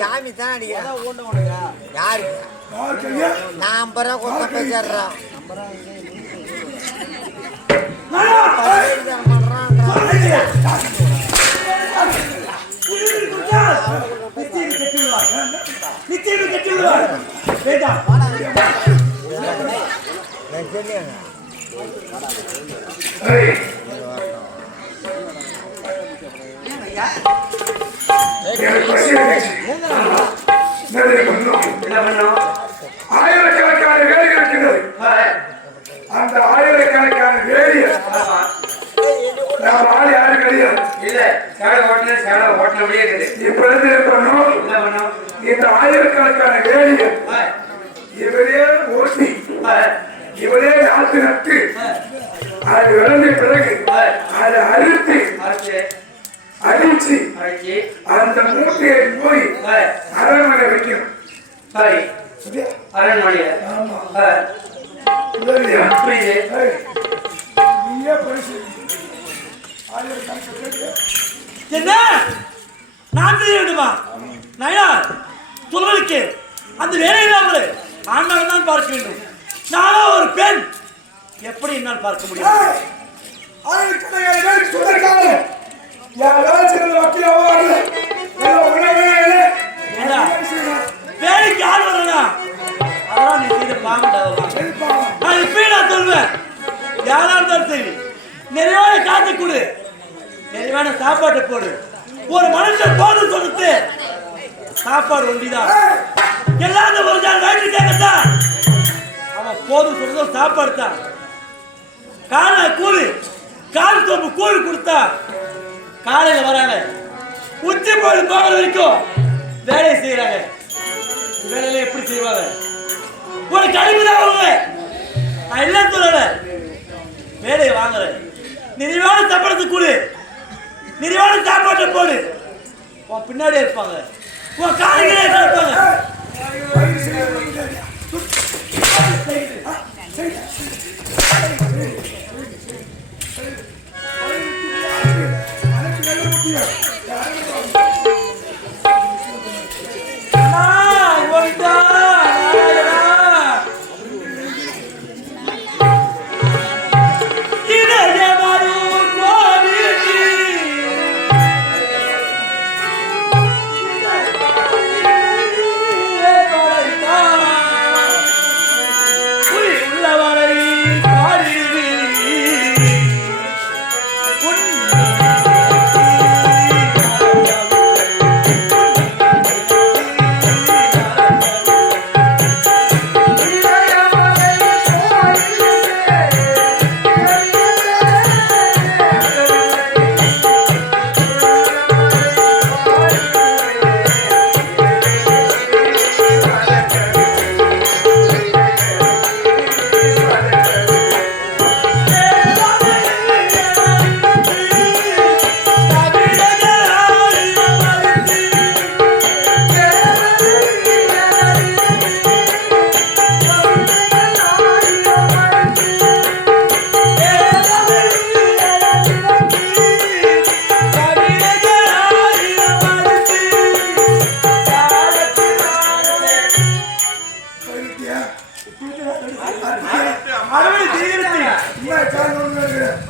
சாமி தான் யாரு நான் கொத்த பேசுறான் ஆயிரக்கணக்கான வேலை இருக்கிறது. அந்த ஆயிரக்கணக்கான வேலையை ஆள் யாரும் கிடையாது. இப்ப இந்த ஆயிரக்கணக்கான வேலையை இவரே ஓட்டி இவரே நாட்டு நட்டு அது விளைஞ்ச பிறகு அதை அறுத்து அடிச்சு அந்த மூட்டையை போய் அரண்மனை வைக்கணும். அரண்மனையில என்ன நான் தெரிய வேண்டுமா? நயா சொல்வதற்கு அந்த வேலையில்லாமல் ஆண்டாள் தான் பார்க்க வேண்டும். நானோ ஒரு பெண், எப்படி என்னால் பார்க்க முடியும்? வேலைக்கு ஆள் வரலனா அதான் நீ செய்த பாவம். நான் இப்பயும் நான் சொல்வேன், யாரா இருந்தாலும் சரி நிறைவான காத்து கொடு, நிறைவான சாப்பாட்டை போடு. ஒரு மனுஷன் போதும் சொல்லிட்டு சாப்பாடு ஒண்டிதான் எல்லாரும் ஒரு நாள் வயிற்றுக்காகத்தான் அவன் போதும் சொல்றதும் சாப்பாடு தான். காலை கூலி கால் தோப்பு கூலி கொடுத்தா காலையில வராங்க, உச்சி போய் போகிற வரைக்கும் வேலையை செய்யறாங்க. வேலையில எப்படி செய்வாங்க? ஒரு கழிவுதான் அவங்க. நான் எல்லாம் சொல்லல, வேலையை வாங்குறேன். நிறைவான சாப்பாடு கூடு, நிறைவான சாப்பாட்டை போடு. உன் பின்னாடியே இருப்பாங்க, உன் காலைகளே இருப்பாங்க.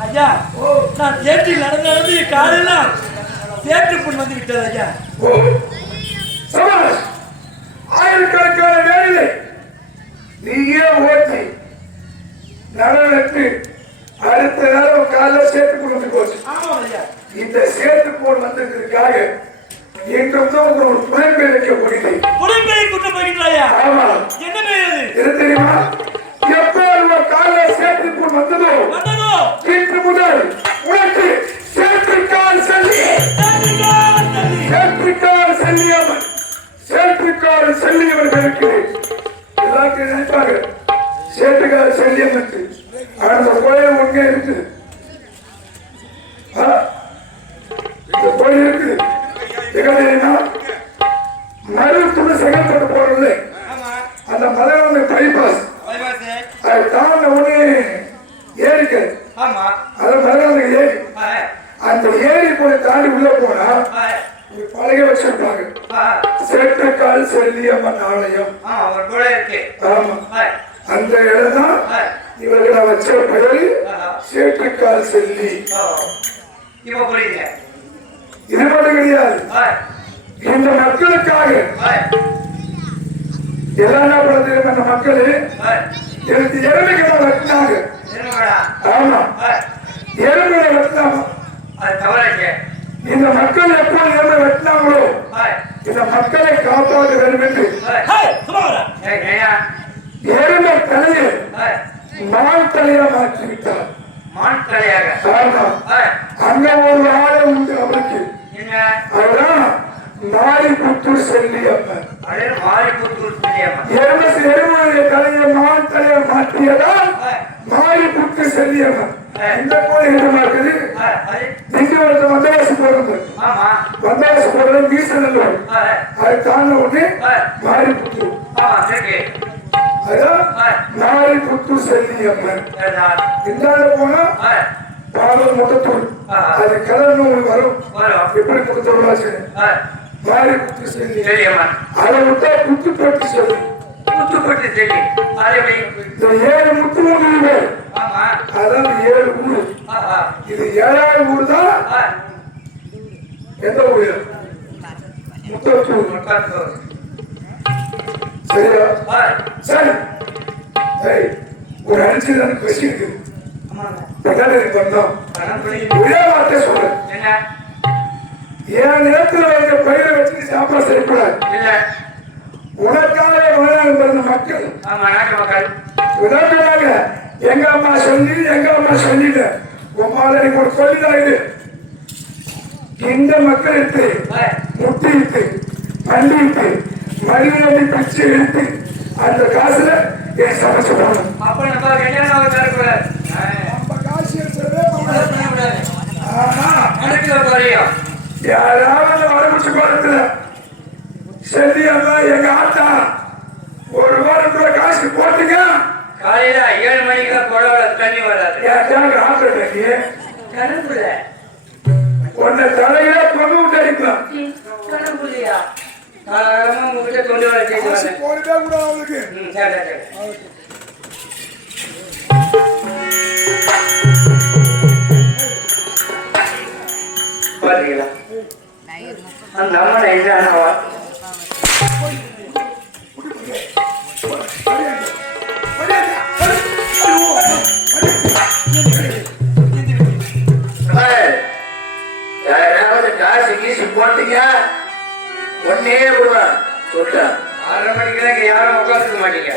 ஐயா நான் சேற்றில் நடந்து காலையில சேற்று புண் வந்து விட்டது. ஐயா ஆயிரக்கணக்கான வேலை நீயே ஓட்டி நடனத்து அடுத்த நேரம் காலைல சேற்று புண் வந்து போச்சு. இந்த சேற்று புண் வந்ததுக்காக எங்கும் ஒரு புனைப்பை வைக்க முடியலை. புனைப்பை கூட்ட போகிறாயா? ஆமா. என்ன பேரு இது தெரியுமா? எப்போ காலைல சேற்று புண் வந்ததோ இன்று முதல் உனக்கு சேற்றுக்கால் செல்லியவர்களுக்கு எல்லாத்தையும் நினைப்பாங்க. சேற்றுக்கால் செல்லி செல்லியம்மட்டு அந்த கோயில் ஒண்ணே இருக்கு. இந்த கோயில் இருக்கு எங்கன்னா மருத்துவ செகண்ட் போறது அந்த மலையாள பைபாஸ் அது தாண்ட உடனே ஏரிக்கு அது மலையாள ஏரி அந்த ஏரி போய் தாண்டி உள்ள போனா பழக வச்சிருப்பாங்க சேட்டக்கால் செல்லியம்மன் ஆலயம். ஆமா அந்த இடம் தான் இவர்களை வச்ச பெயரு சேட்டக்கால் செல்லி. இது மட்டும் கிடையாது, இந்த மக்களுக்காக எல்லாம் படத்திலும் அந்த மக்கள் எனக்கு எருமைகளை வெட்டினாங்க. ஆமா எருமைகளை வெட்டினாங்க. இந்த மக்கள் எப்போது எருமை வெட்டினாங்களோ இந்த மக்களை காப்பாற்ற வேண்டும் என்று எருமை தலையை மான் தலையா மாற்றிவிட்டார். அங்க ஒரு ஆளை உண்டு அவருக்கு, அதுதான் மாரிபுத்தூர் செல்லியம்மன். எருமையுடைய தலையை மான் தலையை மாற்றியதால் மாரிபுத்தூர் செல்லியம்மன். இந்த கோயில் இடமா இருக்குது. திண்டிவனத்தை வந்தவாசி போறது, வந்தவாசி போறது மீசநல்லூர், அதை தாண்ட உடனே மாரிபுத்தூர். அதான் மாரிபுத்தூர் செல்லியம்மன். இந்த போனா பாவல் முகத்தூர், அது கலர் உங்களுக்கு வரும். எப்படி முகத்தூர்வாச்சு மாரிபுத்தூர் செல்லியம்மன். அதை விட்டா புத்துப்பட்டு சொல்லி இந்த 7 முத்துவங்க அதான் 7 ஊரு. இது 7வது ஊர் தான். எந்த ஊர்? முத்தத்தூர். சரியா? சரி, ஒரு அரிசிதான் பசி இருக்கு. ஒரே வார்த்தை சொல்றேன், என் நிலத்துல வைக்க பயிரை வச்சு சாப்பிட சரிப்படாது. உனக்காக பிறந்த மக்கள் உதவியாக எங்க அம்மா சொல்லிட்டு உமால ஒரு சொல்லிதான் இது. இந்த மக்களுக்கு முட்டி இட்டு பண்டி இட்டு மனிதனை பிச்சு எடுத்து அந்த காசுல என் சமைச்சு போகணும். யாராவது வரமிச்சு பாருங்க செல்லியம்மா எங்க ஆத்தா ஒரு வாரம் கூட காசு போட்டுங்க. காலையில 7 மணிக்கு குழால தண்ணி வராது. உன்னை தலையில கொண்டு விட்டு அடிக்கலாம். உங்ககிட்ட கொண்டு வர போயிட்டே கூட அவளுக்கு பாத்தீங்களா அந்த அம்மனை எதிரானவா யாராவது காசு கீசு போட்டீங்க ஒன்னே விடுவேன் சொல்லிட்டேன். 6:30 மணிக்கு யாரும் உட்காந்துக்க மாட்டீங்க.